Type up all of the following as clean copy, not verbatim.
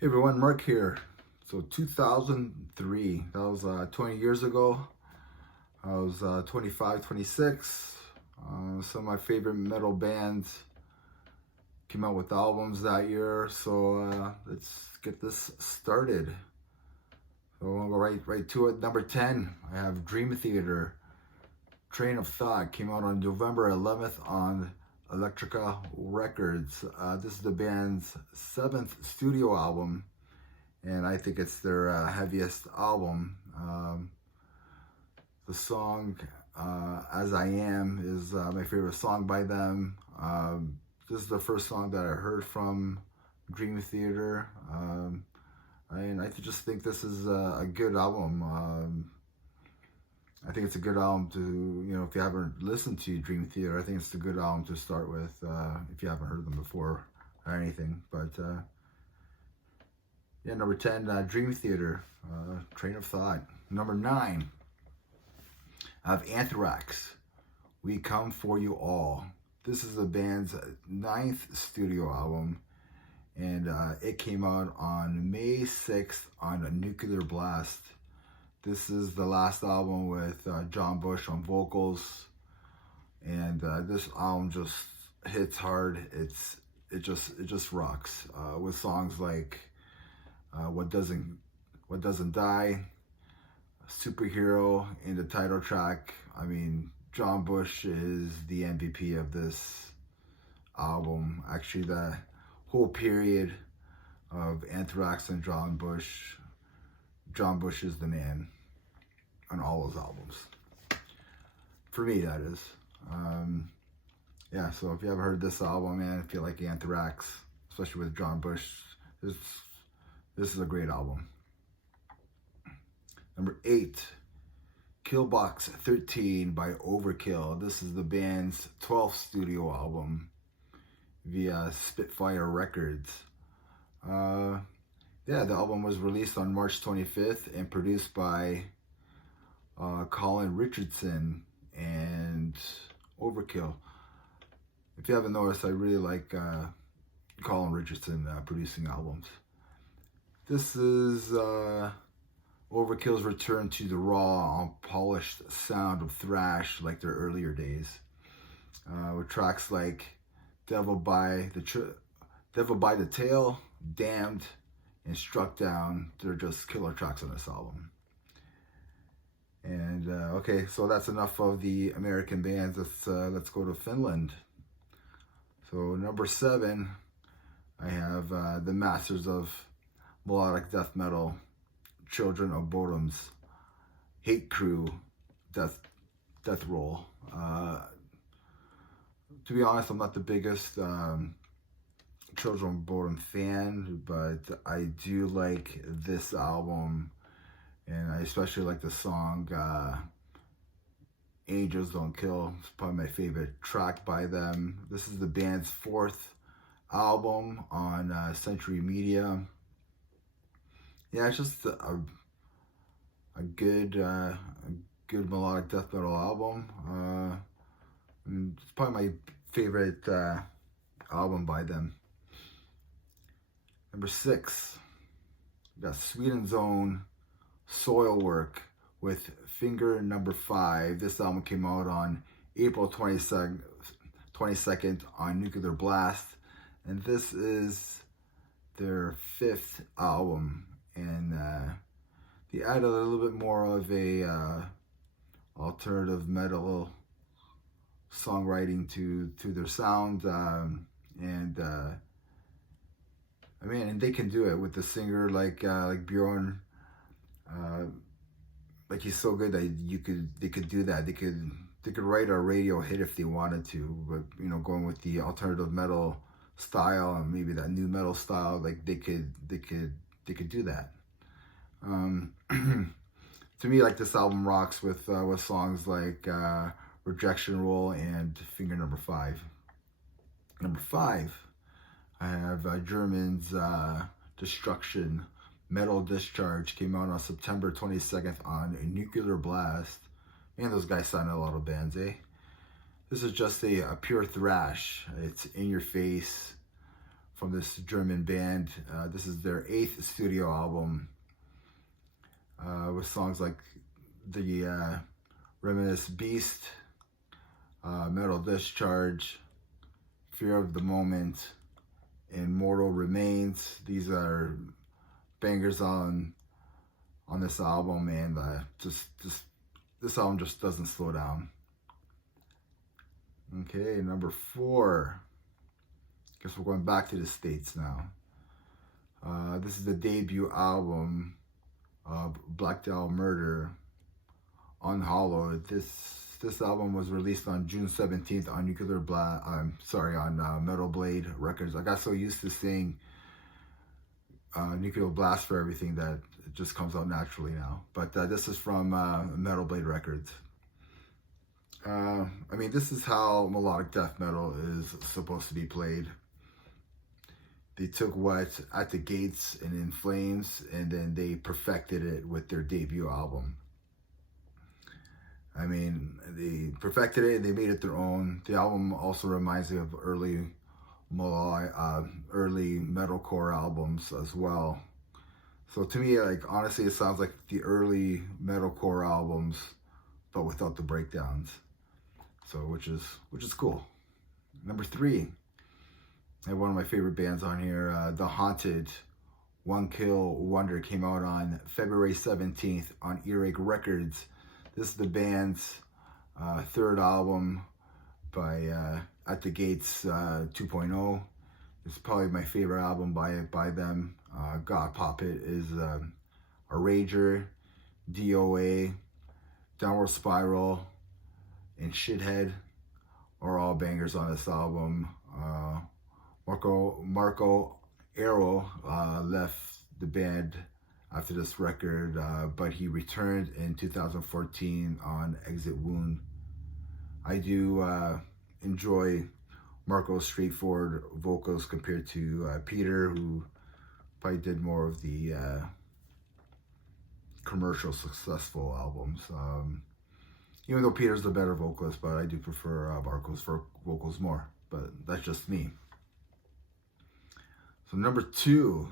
Hey everyone, Mark here. So 2003, that was 20 years ago. I was 25, 26. Some of my favorite metal bands came out with albums that year. So let's get this started. So we'll go right to it. Number 10, I have Dream Theater. Train of Thought came out on November 11th on Electrica Records. This is the band's 7th studio album, and I think it's their heaviest album. The song As I Am is my favorite song by them. This is the first song that I heard from Dream Theater, and I just think this is a good album. I think it's a good album to, if you haven't listened to Dream Theater, I think it's a good album to start with if you haven't heard them before or anything. But yeah, number 10, Dream Theater, Train of Thought. Number 9, I have Anthrax, We Come For You All. This is the band's 9th studio album, and it came out on May 6th on a Nuclear Blast. This is the last album with John Bush on vocals, and this album just hits hard. It just rocks with songs like What Doesn't Die, Superhero in the title track. I mean, John Bush is the MVP of this album. Actually, the whole period of Anthrax and John Bush is the man on all those albums. For me, that is. Yeah, so if you haven't heard this album, man, if you like Anthrax, especially with John Bush, this is a great album. Number 8, Killbox 13 by Overkill. This is the band's 12th studio album via Spitfire Records. Yeah, the album was released on March 25th and produced by Colin Richardson and Overkill. If you haven't noticed, I really like Colin Richardson producing albums. This is Overkill's return to the raw, unpolished sound of thrash like their earlier days, with tracks like Devil by the Tail, Damned, and Struck Down. They're just killer tracks on this album. And okay, so that's enough of the American bands. Let's go to Finland. So number 7, I have the masters of melodic death metal, Children of Bodom's Hate Crew, Death Roll. To be honest, I'm not the biggest Children of Bodom fan, but I do like this album, and I especially like the song Angels Don't Kill. It's probably my favorite track by them. This is the band's 4th album on Century Media. Yeah, it's just a good melodic death metal album. It's probably my favorite album by them. Number 6, we got Sweden's own Soilwork with Finger Number 5. This album came out on April 22nd on Nuclear Blast, and this is their 5th album. And they added a little bit more of a alternative metal songwriting to their sound, and I mean, and they can do it with the singer like Bjorn. Like, he's so good that they could do that. They could write a radio hit if they wanted to, but going with the alternative metal style and maybe that new metal style, like they could do that. To me, like, this album rocks with songs like Rejection Roll and Finger Number 5. Number 5, I have German's Destruction, Metal Discharge, came out on September 22nd on Nuclear Blast. Man, those guys signed a lot of bands, eh? This is just a pure thrash. It's in your face, from this German band. This is their 8th studio album, with songs like the Reminisce Beast, Metal Discharge, Fear of the Moment, and Mortal Remains. These are bangers on this album, and just this album just doesn't slow down. Okay, number 4. Guess we're going back to the States now. This is the debut album of Black Dahlia Murder, Unhollowed. This album was released on June 17th on Metal Blade Records. I got so used to saying Nuclear Blast for everything that it just comes out naturally now. But this is from Metal Blade Records. I mean, this is how melodic death metal is supposed to be played. They took what At the Gates and In Flames, and then they perfected it with their debut album. I mean, they perfected it and they made it their own. The album also reminds me of early metalcore albums as well. So to me, like, honestly, it sounds like the early metalcore albums, but without the breakdowns. So which is cool. Number 3, I have one of my favorite bands on here, The Haunted. One Kill Wonder came out on February 17th on Earache Records. This is the band's 3rd album by At the Gates 2.0. It's probably my favorite album by them. God Puppet is a Rager, DOA, Downward Spiral, and Shithead are all bangers on this album. Marco Arrow left the band after this record, but he returned in 2014 on Exit Wound. I do enjoy Marco's straightforward vocals compared to Peter, who probably did more of the commercial successful albums. Even though Peter's the better vocalist, but I do prefer Marco's vocals more, but that's just me. So number 2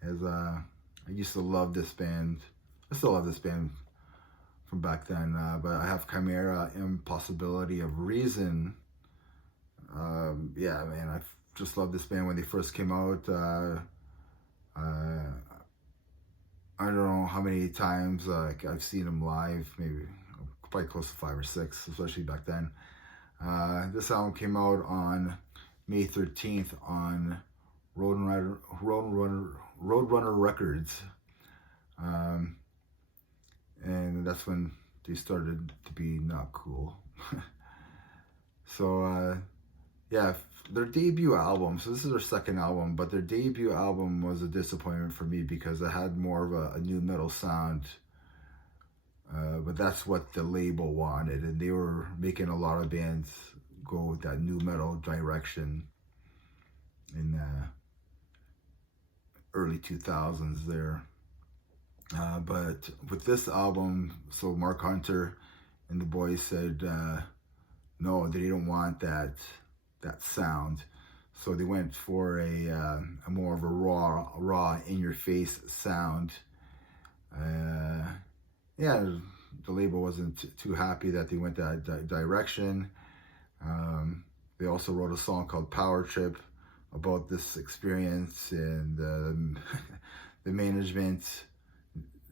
is, I used to love this band. I still love this band from back then, but I have Chimera, Impossibility of Reason. Yeah, man, I just loved this band when they first came out. I don't know how many times I've seen them live, probably close to 5 or 6, especially back then. This album came out on May 13th on Roadrunner Records. And that's when they started to be not cool. So, yeah, their debut album, so this is their 2nd album, but their debut album was a disappointment for me because it had more of a new metal sound. But that's what the label wanted, and they were making a lot of bands go with that new metal direction in early 2000s there. But with this album, so Mark Hunter and the boys said no, they didn't want that sound, so they went for a more of a raw in your face sound. Yeah, the label wasn't too happy that they went that direction. They also wrote a song called Power Trip about this experience, and the management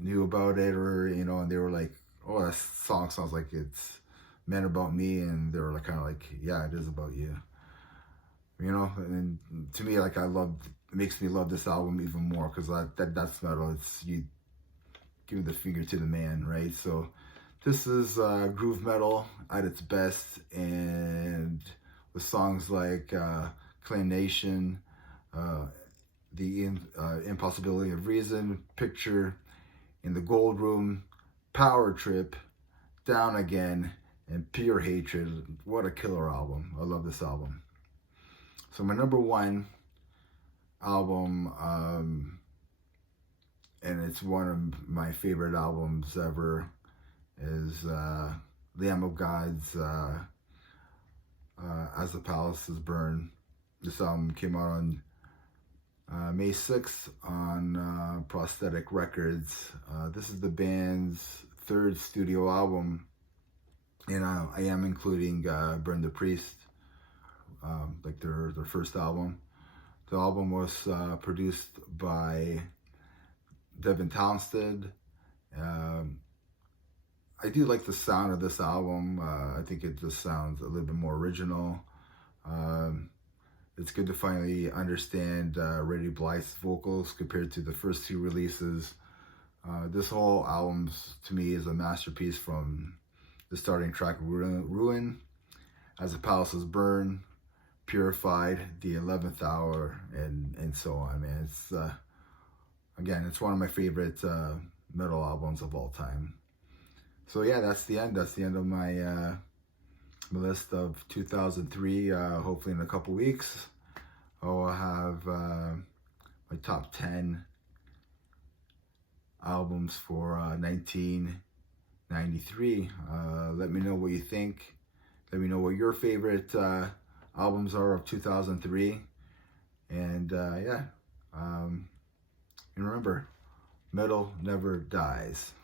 knew about it, or and they were like, oh, that song sounds like it's meant about me, and they were like, kind of like, yeah, it is about you, and to me, like, it makes me love this album even more, because that's metal. It's you giving the finger to the man, right? So this is groove metal at its best, and with songs like Clan Nation, The Impossibility of Reason, Picture, In the Gold Room, Power Trip, Down Again, and Pure Hatred. What a killer album. I love this album. So my number 1 album, and it's one of my favorite albums ever, is Lamb of God's As the Palaces Burn. This album came out on May 6th on Prosthetic Records. This is the band's third studio album, and I am including Burn the Priest, like their first album. The album was produced by Devin Townsend. I do like the sound of this album. I think it just sounds a little bit more original. It's good to finally understand Reddy Blythe's vocals compared to the first two releases. This whole album, to me, is a masterpiece, from the starting track Ruin, As the Palaces Burn, Purified, The 11th Hour, and so on, man. It's, again, it's one of my favorite metal albums of all time. So yeah, that's the end. That's the end of my list of 2003. Hopefully in a couple weeks, I'll have my top 10 albums for 1993. Let me know what you think. Let me know what your favorite albums are of 2003. And yeah, and remember, metal never dies.